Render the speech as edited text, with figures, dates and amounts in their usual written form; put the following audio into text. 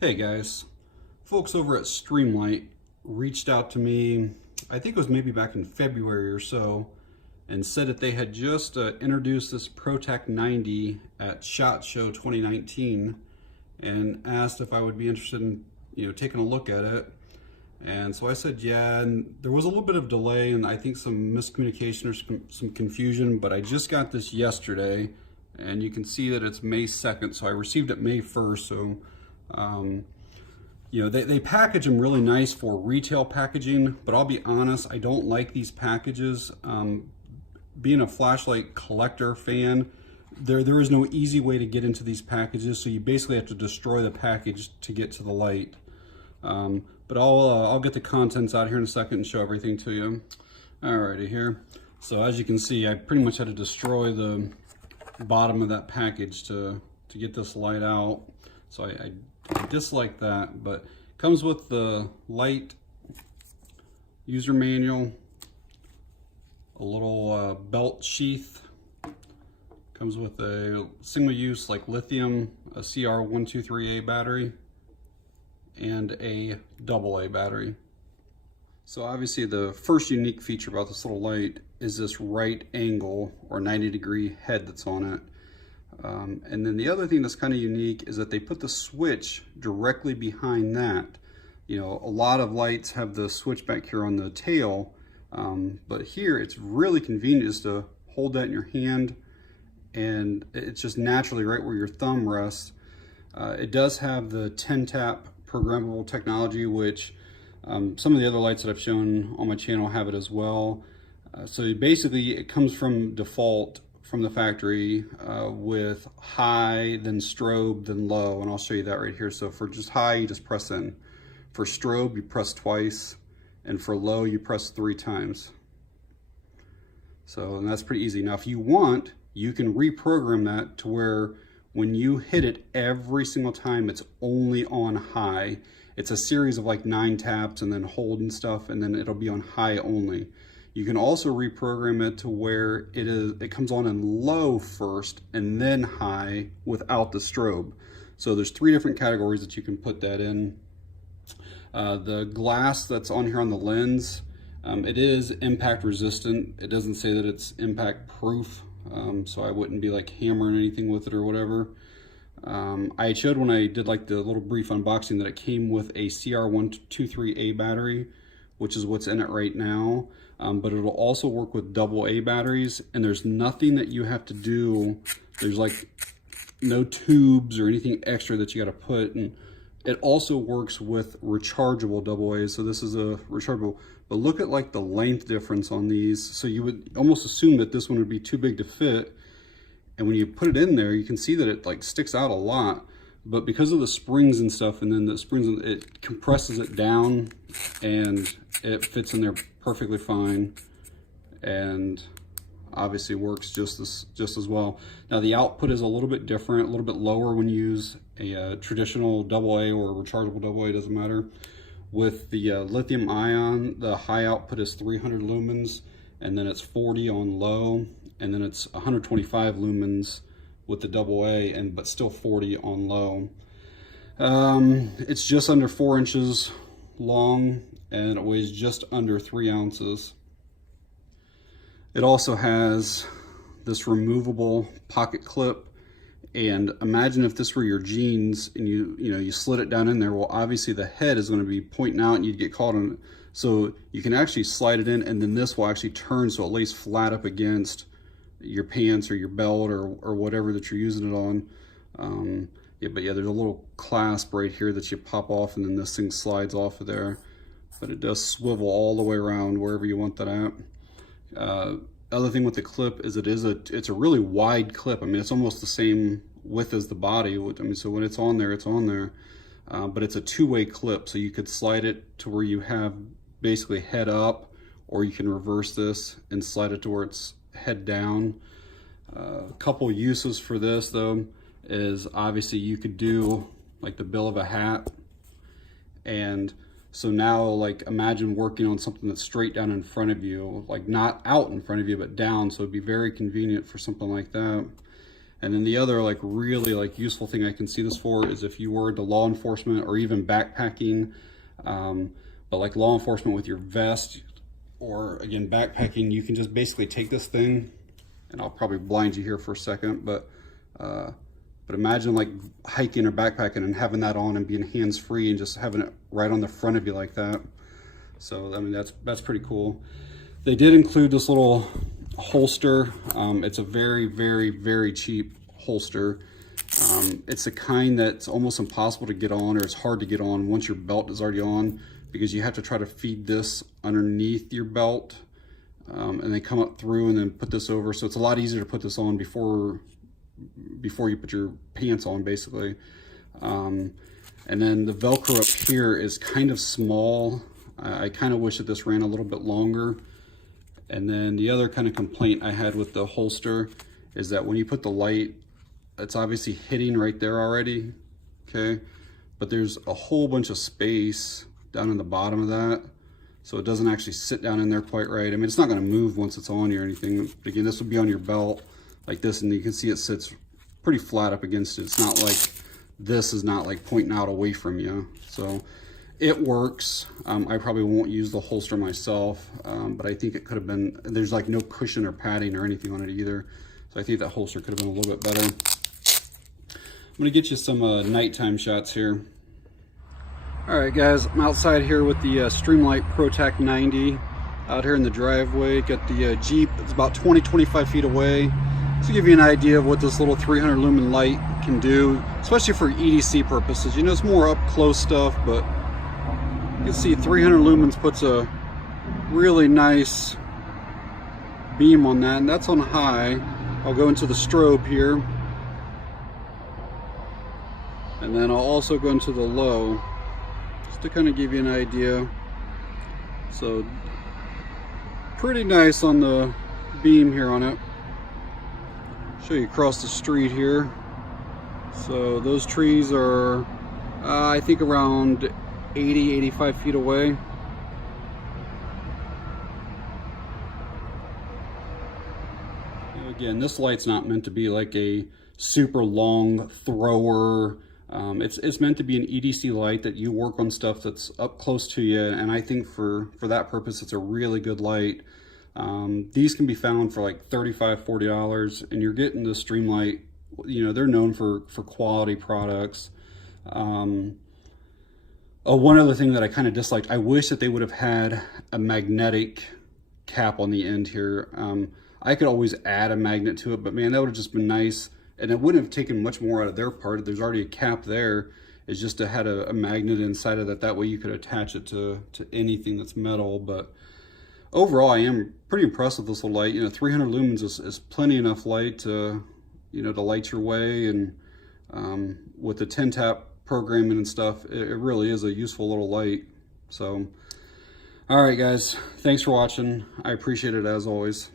Hey guys, folks over at Streamlight reached out to me, I think it was maybe back in February or so, and said that they had just introduced this Protac 90 at SHOT Show 2019 and asked if I would be interested in taking a look at it. And so I said yeah, and there was a little bit of delay and I think some miscommunication or some confusion, but I just got this yesterday and you can see that it's May 2nd, so I received it May 1st, so they package them really nice for retail packaging, but I'll be honest, I don't like these packages. Being a flashlight collector fan, there is no easy way to get into these packages, so you basically have to destroy the package to get to the light. But I'll get the contents out here in a second and show everything to you. Alrighty, here. So as you can see, I pretty much had to destroy the bottom of that package to get this light out. So I dislike that, but it comes with the light user manual, a little belt sheath, comes with a single-use like lithium, a CR123A battery, and a AA battery. So obviously the first unique feature about this little light is this right angle or 90-degree head that's on it. And then the other thing that's kind of unique is that they put the switch directly behind that. A lot of lights have the switch back here on the tail, but here it's really convenient just to hold that in your hand and it's just naturally right where your thumb rests. It does have the 10-tap programmable technology, which some of the other lights that I've shown on my channel have it as well. So basically it comes from default from the factory with high, then strobe, then low, and I'll show you that right here. So for just high, you just press in. For strobe, you press twice, and for low, you press 3 times. So and that's pretty easy. Now if you want, you can reprogram that to where when you hit it every single time, it's only on high. It's a series of like 9 taps and then hold and stuff, and then it'll be on high only. You can also reprogram it to where it comes on in low first and then high without the strobe. So there's 3 different categories that you can put that in. The glass that's on here on the lens, it is impact resistant. It doesn't say that it's impact proof, so I wouldn't be like hammering anything with it or whatever. I showed when I did like the little brief unboxing that it came with a CR123A battery, which is what's in it right now. But it'll also work with AA batteries, and there's nothing that you have to do. There's like no tubes or anything extra that you got to put, and it also works with rechargeable AA's. So this is a rechargeable, but look at like the length difference on these. So you would almost assume that this one would be too big to fit, and when you put it in there, you can see that it like sticks out a lot. But because of the springs and stuff, and then the springs, it compresses it down and it fits in there perfectly fine, and obviously works just as well. Now the output is a little bit different, a little bit lower when you use a traditional AA or a rechargeable AA, doesn't matter. With the lithium ion, the high output is 300 lumens, and then it's 40 on low, and then it's 125 lumens with the AA, but still 40 on low. It's just under 4 inches long, and it weighs just under 3 ounces. It also has this removable pocket clip, and imagine if this were your jeans and you slid it down in there. Well, obviously the head is going to be pointing out and you'd get caught on it. So you can actually slide it in, and then this will actually turn so it lays flat up against your pants or your belt or whatever that you're using it on. But yeah, there's a little clasp right here that you pop off, and then this thing slides off of there. But it does swivel all the way around wherever you want that at. Other thing with the clip is it's a really wide clip. I mean, it's almost the same width as the body. I mean, so when it's on there, it's on there. But it's a 2-way clip, so you could slide it to where you have basically head up, or you can reverse this and slide it to where it's head down. A couple uses for this though is obviously you could do like the bill of a hat, and so now like imagine working on something that's straight down in front of you, like not out in front of you but down, so it'd be very convenient for something like that. And then the other like really like useful thing I can see this for is if you were into law enforcement or even backpacking, but like law enforcement with your vest, or again backpacking, you can just basically take this thing, and I'll probably blind you here for a second, but imagine like hiking or backpacking and having that on and being hands-free and just having it right on the front of you like that. So I mean that's pretty cool. They did include this little holster. It's a very cheap holster. It's the kind that's almost impossible to get on, or it's hard to get on once your belt is already on, because you have to try to feed this underneath your belt and then come up through and then put this over. So it's a lot easier to put this on before you put your pants on, basically. And then the Velcro up here is kind of small. I kind of wish that this ran a little bit longer. And then the other kind of complaint I had with the holster is that when you put the light, it's obviously hitting right there already, okay? But there's a whole bunch of space down in the bottom of that, so it doesn't actually sit down in there quite right. I mean, it's not gonna move once it's on you or anything. But again, this would be on your belt like this, and you can see it sits pretty flat up against it. It's not like, this is not like pointing out away from you. So it works. I probably won't use the holster myself, but I think it could have been, there's like no cushion or padding or anything on it either. So I think that holster could have been a little bit better. I'm gonna get you some nighttime shots here. All right guys, I'm outside here with the Streamlight Protac 90 out here in the driveway. Got the Jeep, it's about 20-25 feet away. To give you an idea of what this little 300 lumen light can do, especially for EDC purposes. You know, it's more up close stuff, but you can see 300 lumens puts a really nice beam on that, and that's on high. I'll go into the strobe here, and then I'll also go into the low, just to kind of give you an idea. So pretty nice on the beam here on it. Show you across the street here. So those trees are I think around 80-85 feet away. Again, this light's not meant to be like a super long thrower. It's meant to be an EDC light that you work on stuff that's up close to you, and I think for that purpose it's a really good light. These can be found for like $35-40, and you're getting the Streamlight. You know, they're known for quality products. One other thing that I kind of disliked, I wish that they would have had a magnetic cap on the end here. I could always add a magnet to it, but man, that would have just been nice, and it wouldn't have taken much more out of their part. There's already a cap there. It's just to have a magnet inside of that. That way you could attach it to anything that's metal. But overall, I am pretty impressed with this little light. You know, 300 lumens is plenty enough light to, you know, to light your way. And with the 10-tap programming and stuff, it really is a useful little light. So, all right, guys, thanks for watching. I appreciate it as always.